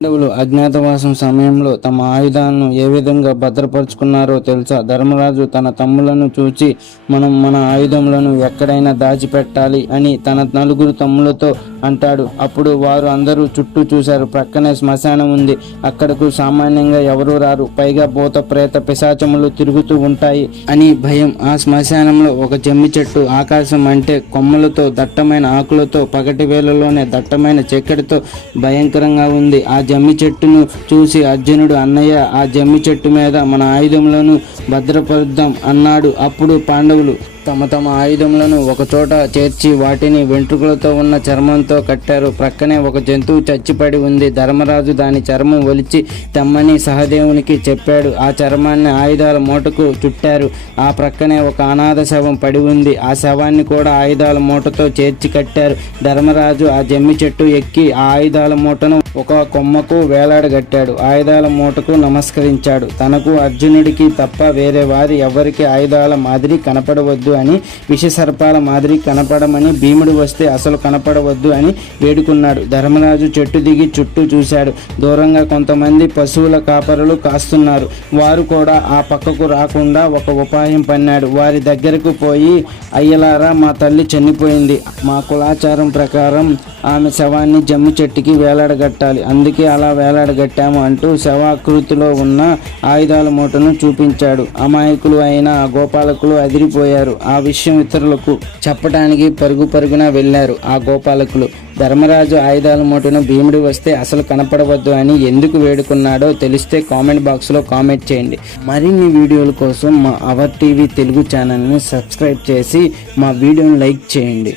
పాండవులు అజ్ఞాతవాసం సమయంలో తమ ఆయుధాలను ఏ విధంగా భద్రపరుచుకున్నారో తెలుసా? ధర్మరాజు తన తమ్ములను చూచి మనం మన ఆయుధములను ఎక్కడైనా దాచిపెట్టాలి అని తన నలుగురు తమ్ములతో అంటాడు. అప్పుడు వారు అందరూ చుట్టూ చూశారు. ప్రక్కనే శ్మశానం ఉంది. అక్కడకు సామాన్యంగా ఎవరూ రారు. పైగా భూత ప్రేత పిశాచములు తిరుగుతూ ఉంటాయి అని భయం. ఆ శ్మశానంలో ఒక జమ్మి చెట్టు ఆకాశం అంటే కొమ్మలతో దట్టమైన ఆకులతో పగటి వేళలోనే దట్టమైన చెక్కడితో భయంకరంగా ఉంది. ఆ జమ్మి చెట్టును చూసి అర్జునుడు, అన్నయ్య, ఆ జమ్మి చెట్టు మీద మన ఆయుధములను భద్రపరుద్దాం అన్నాడు. అప్పుడు పాండవులు తమ తమ ఆయుధములను ఒకచోట చేర్చి వాటిని వెంట్రుకలతో ఉన్న చర్మంతో కట్టారు. ప్రక్కనే ఒక జంతువు చచ్చిపడి ఉంది. ధర్మరాజు దాని చర్మం ఒలిచి తెమ్మని సహదేవునికి చెప్పాడు. ఆ చర్మాన్ని ఆయుధాల మూటకు చుట్టారు. ఆ ప్రక్కనే ఒక అనాథ శవం పడి ఉంది. ఆ శవాన్ని కూడా ఆయుధాల మూటతో చేర్చి కట్టారు. ధర్మరాజు ఆ జమ్మి చెట్టు ఎక్కి ఆ ఆయుధాల మూటను ఒక కొమ్మకు వేలాడగట్టాడు. ఆయుధాల మూటకు నమస్కరించాడు. తనకు అర్జునుడికి తప్ప వేరే వారి ఎవరికి ఆయుధాల మాదిరి కనపడవద్దు అని, విషసర్పాల మాదిరి కనపడమని, భీముడు వస్తే అసలు కనపడవద్దు అని వేడుకున్నాడు. ధర్మరాజు చెట్టు దిగి చుట్టూ చూశాడు. దూరంగా కొంతమంది పశువుల కాపరులు కాస్తున్నారు. వారు కూడా ఆ పక్కకు రాకుండా ఒక ఉపాయం పన్నాడు. వారి దగ్గరకు పోయి, అయ్యలారా, మా తల్లి చనిపోయింది. మా కులాచారం ప్రకారం ఆమె శవాన్ని జమ్మి చెట్టుకి వేలాడగట్టాలి. అందుకే అలా వేలాడగట్టాము అంటూ శవాకృతిలో ఉన్న ఆయుధాల మూటను చూపించాడు. అమాయకులు అయిన ఆ గోపాలకులు అదిరిపోయారు. ఆ విషయం ఇతరులకు చెప్పడానికి పరుగున వెళ్ళారు ఆ గోపాలకులు. ధర్మరాజు ఆయుధాల మూటను భీముడు వస్తే అసలు కనపడవద్దు అని ఎందుకు వేడుకున్నాడో తెలిస్తే కామెంట్ బాక్స్లో కామెంట్ చేయండి. మరిన్ని వీడియోల కోసం మా అవర్ టీవీ తెలుగు ఛానల్ని సబ్స్క్రైబ్ చేసి మా వీడియోని లైక్ చేయండి.